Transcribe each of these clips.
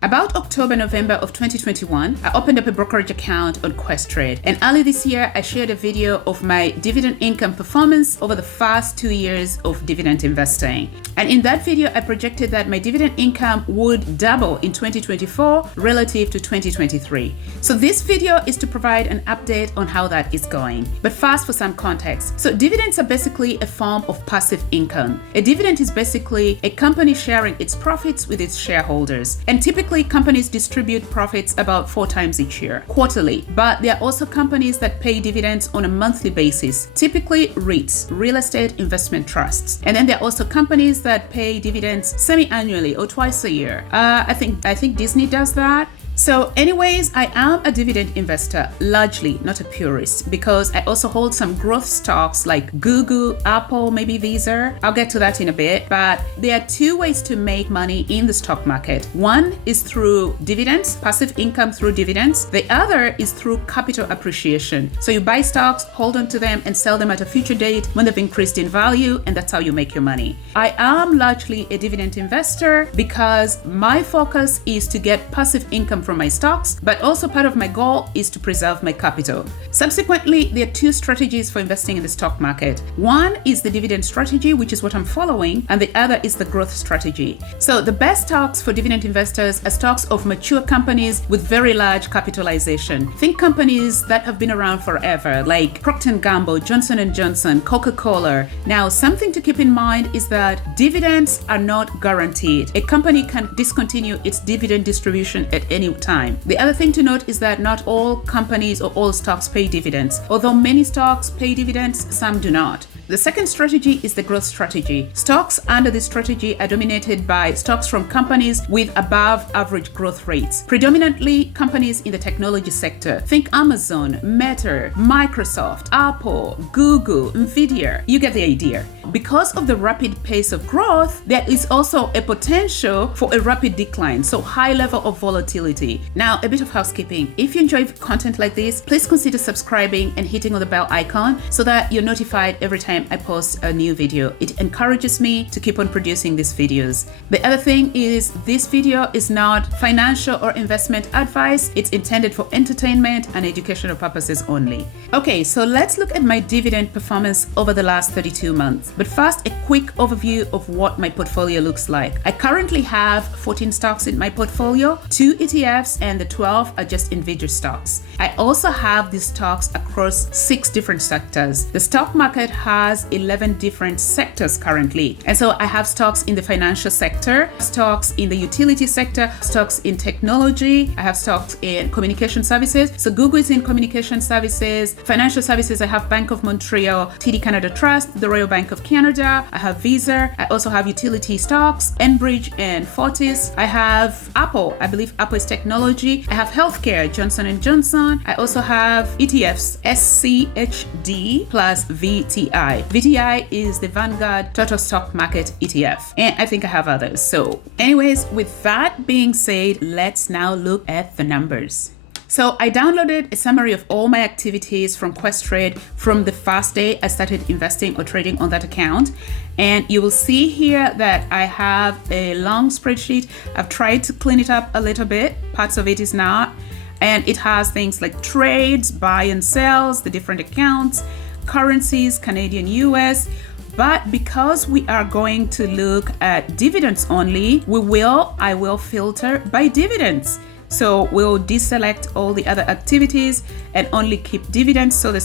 About October, November of 2021, I opened up a brokerage account on Questrade. And early this year, I shared a video of my dividend income performance over the first 2 years of dividend investing. And in that video, I projected that my dividend income would double in 2024 relative to 2023. So this video is to provide an update on how that is going. But first, for some context. So dividends are basically a form of passive income. A dividend is basically a company sharing its profits with its shareholders. And typically, companies distribute profits about 4 times each year, quarterly. But there are also companies that pay dividends on a monthly basis, typically REITs, real estate investment trusts. And then there are also companies that pay dividends semi-annually or twice a year. I think Disney does that. So anyways, I am a dividend investor, largely, not a purist, because I also hold some growth stocks like Google, Apple, maybe Visa. I'll get to that in a bit, but there are 2 ways to make money in the stock market. One is through dividends, passive income through dividends. The other is through capital appreciation. So you buy stocks, hold on to them, and sell them at a future date when they've increased in value, and that's how you make your money. I am largely a dividend investor because my focus is to get passive income from my stocks, but also part of my goal is to preserve my capital. Subsequently, there are 2 strategies for investing in the stock market. One is the dividend strategy, which is what I'm following, and the other is the growth strategy. So the best stocks for dividend investors are stocks of mature companies with very large capitalization. Think companies that have been around forever, like Procter & Gamble, Johnson & Johnson, Coca-Cola. Now, something to keep in mind is that dividends are not guaranteed. A company can discontinue its dividend distribution at any time. The other thing to note is that not all companies or all stocks pay dividends. Although many stocks pay dividends, some do not. The second strategy is the growth strategy. Stocks under this strategy are dominated by stocks from companies with above average growth rates, predominantly companies in the technology sector. Think Amazon, Meta, Microsoft, Apple, Google, Nvidia. You get the idea. Because of the rapid pace of growth, there is also a potential for a rapid decline, so high level of volatility. Now, a bit of housekeeping. If you enjoy content like this, please consider subscribing and hitting on the bell icon so that you're notified every time I post a new video. It encourages me to keep on producing these videos. The other thing is this video is not financial or investment advice. It's intended for entertainment and educational purposes only. Okay, so let's look at my dividend performance over the last 32 months. But first, a quick overview of what my portfolio looks like. I currently have 14 stocks in my portfolio, 2 ETFs, and the 12 are just individual stocks. I also have these stocks across 6 different sectors. The stock market has 11 different sectors currently. And so I have stocks in the financial sector, stocks in the utility sector, stocks in technology, I have stocks in communication services. So Google is in communication services, financial services, I have Bank of Montreal, TD Canada Trust, the Royal Bank of Canada, I have Visa, I also have utility stocks, Enbridge and Fortis. I have Apple, I believe Apple is technology. I have healthcare, Johnson & Johnson. I also have ETFs, SCHD plus VTI. VTI is the Vanguard Total Stock Market ETF. And I think I have others. So anyways, with that being said, let's now look at the numbers. So I downloaded a summary of all my activities from Questrade from the first day I started investing or trading on that account. And you will see here that I have a long spreadsheet. I've tried to clean it up a little bit. Parts of it is not. And it has things like trades, buy and sells, the different accounts, currencies, Canadian, US. But because we are going to look at dividends only, I will filter by dividends. So we'll deselect all the other activities and only keep dividends so that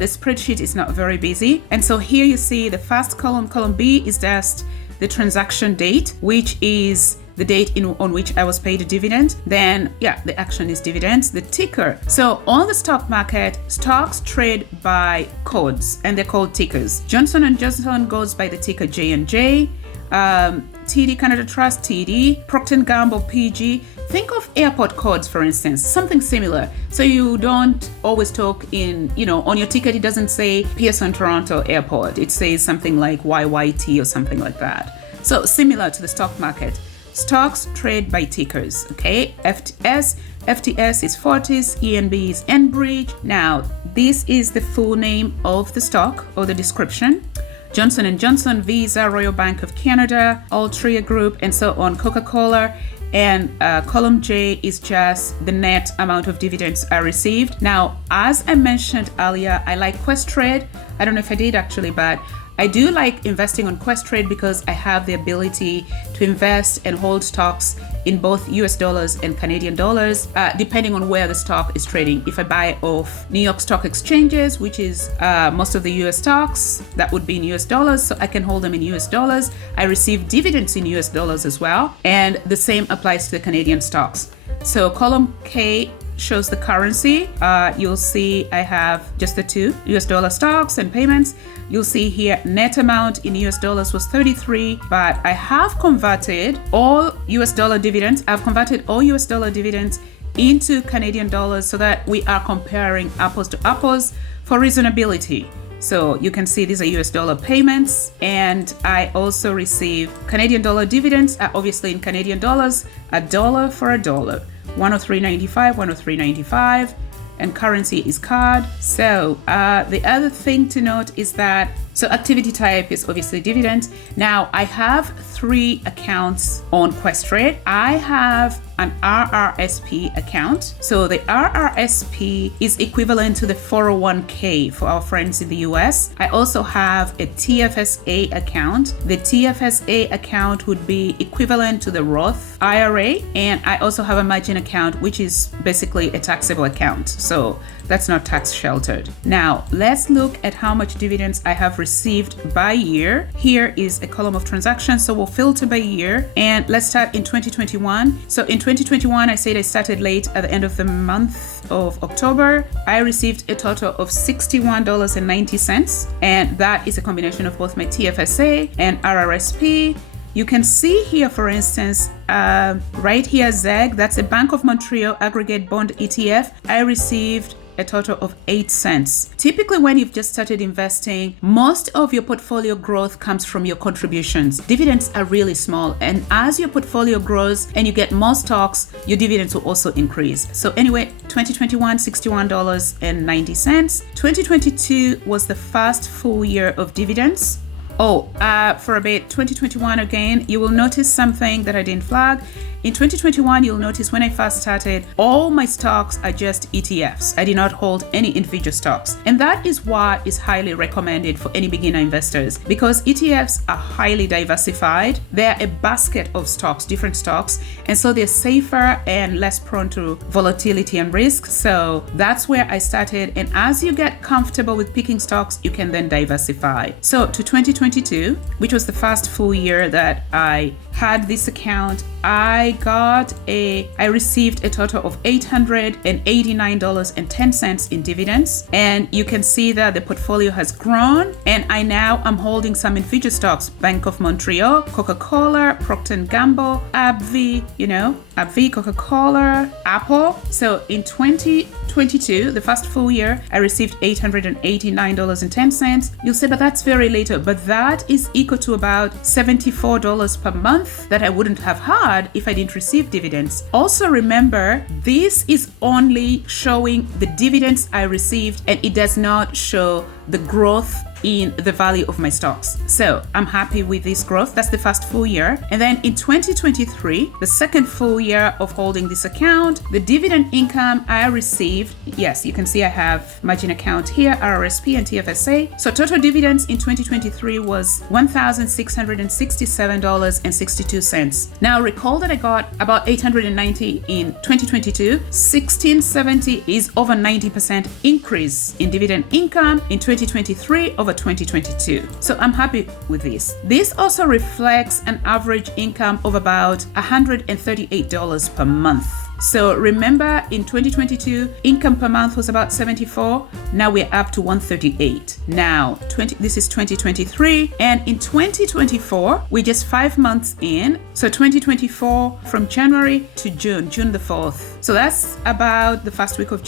the spreadsheet is not very busy. And so here you see the first column B is just the transaction date, which is the date on which I was paid a dividend. Then, the action is dividends, the ticker. So on the stock market, stocks trade by codes and they're called tickers. Johnson & Johnson goes by the ticker J&J. TD Canada Trust, TD, Procter & Gamble, PG. Think of airport codes, for instance, something similar. So you don't always talk in, on your ticket, it doesn't say Pearson Toronto Airport. It says something like YYT or something like that. So similar to the stock market. Stocks trade by tickers, okay? FTS is Fortis, ENB is Enbridge. Now, this is the full name of the stock or the description. Johnson & Johnson, Visa, Royal Bank of Canada, Altria Group, and so on, Coca-Cola. and column J is just the net amount of dividends I received. Now, as I mentioned earlier, I like Questrade. I don't know if I did actually, but I do like investing on Questrade because I have the ability to invest and hold stocks in both US dollars and Canadian dollars, depending on where the stock is trading. If I buy off New York Stock Exchanges, which is most of the US stocks, that would be in US dollars, so I can hold them in US dollars. I receive dividends in US dollars as well, and the same applies to the Canadian stocks. So column K shows the currency. You'll see I have just the two US dollar stocks and payments. You'll see here net amount in US dollars was 33, but I have converted all US dollar dividends. I've converted all US dollar dividends into Canadian dollars so that we are comparing apples to apples for reasonability. So you can see these are US dollar payments, and I also receive Canadian dollar dividends, obviously in Canadian dollars, $1 for $1. 103.95, 103.95, and currency is CAD. So the other thing to note is that, so activity type is obviously dividends. Now I have 3 accounts on Questrade. I have an RRSP account. So the RRSP is equivalent to the 401k for our friends in the US. I also have a TFSA account. The TFSA account would be equivalent to the Roth IRA. And I also have a margin account, which is basically a taxable account. So that's not tax sheltered. Now let's look at how much dividends I have received by year. Here is a column of transactions, so we'll filter by year, and let's start in 2021. So in 2021, I said I started late at the end of the month of October. I received a total of $61.90, and that is a combination of both my TFSA and RRSP. You can see here, for instance, right here, ZEG, that's a Bank of Montreal aggregate bond ETF. I received a total of 8 cents. Typically, when you've just started investing, most of your portfolio growth comes from your contributions. Dividends are really small, and as your portfolio grows and you get more stocks, your dividends will also increase. So anyway, 2021, $61.90. 2022 was the first full year of dividends. For a bit, 2021 again, you will notice something that I didn't flag. In 2021, you'll notice when I first started, all my stocks are just ETFs. I did not hold any individual stocks. And that is what is highly recommended for any beginner investors, because ETFs are highly diversified. They're a basket of stocks, different stocks, and so they're safer and less prone to volatility and risk. So that's where I started. And as you get comfortable with picking stocks, you can then diversify. So to 2022, which was the first full year that I had this account, I received a total of $889.10 in dividends, and you can see that the portfolio has grown, and I now am holding some individual stocks: Bank of Montreal, Coca-Cola, Procter & Gamble, AbbVie, Coca-Cola, Apple. So in 2022, the first full year, I received $889.10. You'll say, but that's very little, but that is equal to about $74 per month that I wouldn't have had if I didn't receive dividends. Also remember, this is only showing the dividends I received, and it does not show the growth in the value of my stocks. So I'm happy with this growth. That's the first full year. And then in 2023, the second full year of holding this account, the dividend income I received, yes, you can see I have margin account here, RRSP and TFSA. So total dividends in 2023 was $1,667.62. Now recall that I got about $890 in 2022. $1,670 is over 90% increase in dividend income in 2023 over 2022. So I'm happy with this. This also reflects an average income of about $138 per month. So remember, in 2022, income per month was about $74. Now we're up to $138. Now, this is 2023. And in 2024, we're just 5 months in. So 2024, from January to June the 4th. So that's about the first week of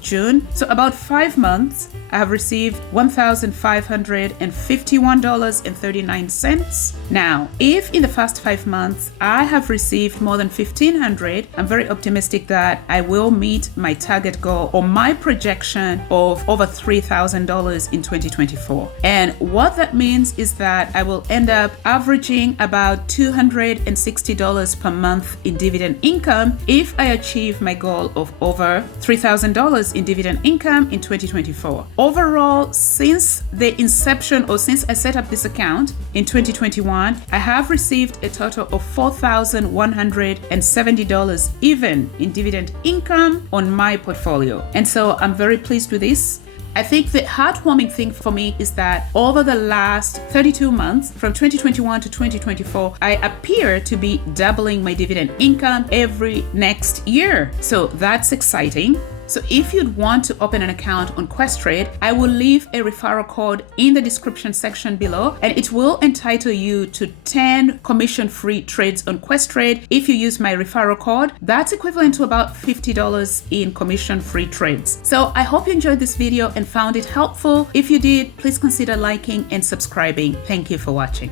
June. So about 5 months, I have received $1,551.39. Now, if in the first 5 months I have received more than $1,500, I'm very optimistic that I will meet my target goal or my projection of over $3,000 in 2024. And what that means is that I will end up averaging about $260 per month in dividend income if I achieve my goal of over $3,000 in dividend income in 2024. Overall, since the inception or since I set up this account in 2021, I have received a total of $4,170 even in dividend income on my portfolio. And so I'm very pleased with this. I think the heartwarming thing for me is that over the last 32 months, from 2021 to 2024, I appear to be doubling my dividend income every next year. So that's exciting. So if you'd want to open an account on Questrade, I will leave a referral code in the description section below, and it will entitle you to 10 commission-free trades on Questrade if you use my referral code. That's equivalent to about $50 in commission-free trades. So I hope you enjoyed this video and found it helpful. If you did, please consider liking and subscribing. Thank you for watching.